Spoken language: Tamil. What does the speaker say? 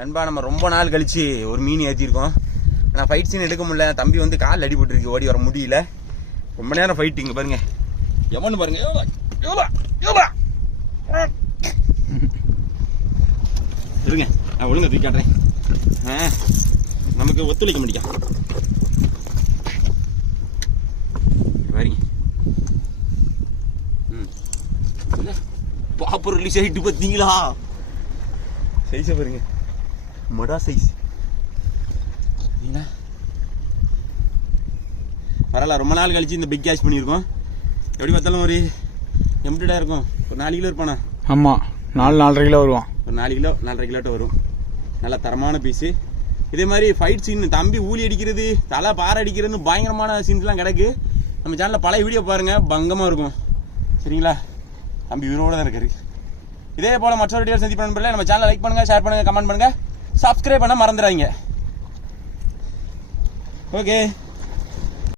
நண்பா நம்ம ரொம்ப நாள் கழிச்சு ஒரு மீன் ஏற்றிருக்கோம். ஆனால் ஃபைட் சீன் எடுக்க முடியல. தம்பி வந்து கால் அடிபட்டுருக்கு, ஓடி வர முடியல. ரொம்ப நேரம் ஃபைட். இங்கே பாருங்க எவன்னு பாருங்க. இருங்க நான் ஒழுங்கா தூக்கி காட்டுறேன். நமக்கு ஒத்துழைக்க முடியும் பாருங்க. பாப்பர் ரிலீஸ் ஆகிட்டு பார்த்தீங்களா? சைஸை பாருங்க, மடா சைஸ். பரவாயில்ல, ரொம்ப நாள் கழிச்சு இந்த பிக் கேட்ச் பண்ணியிருக்கோம். எப்படி பார்த்தாலும் ஒரு எம்ப்டா இருக்கும். ஒரு 4 கிலோ இருப்பானா? ஆமாம், 4-4.5 கிலோ வருவான். ஒரு 4 கிலோ 4.5 கிலோட்ட வரும். நல்ல தரமான பீஸு. இதே மாதிரி ஃபைட் சீன், தம்பி ஊழி அடிக்கிறது, தலை பாறை அடிக்கிறதுன்னு பயங்கரமான சீன்ஸ்லாம் கிடக்கு. நம்ம சேனலில் பழைய வீடியோ பாருங்கள், பங்கமாக இருக்கும். சரிங்களா? தம்பி உயிரோடு தான் இருக்காரு. இதே போல் மற்ற வீடியோ சந்திப்பு நண்பர்களே. நம்ம சேனலை லைக் பண்ணுங்கள், ஷேர் பண்ணுங்கள், கமெண்ட் பண்ணுங்கள், சப்ஸ்கிரைப் பண்ண மறந்துடாதீங்க. ஓகே.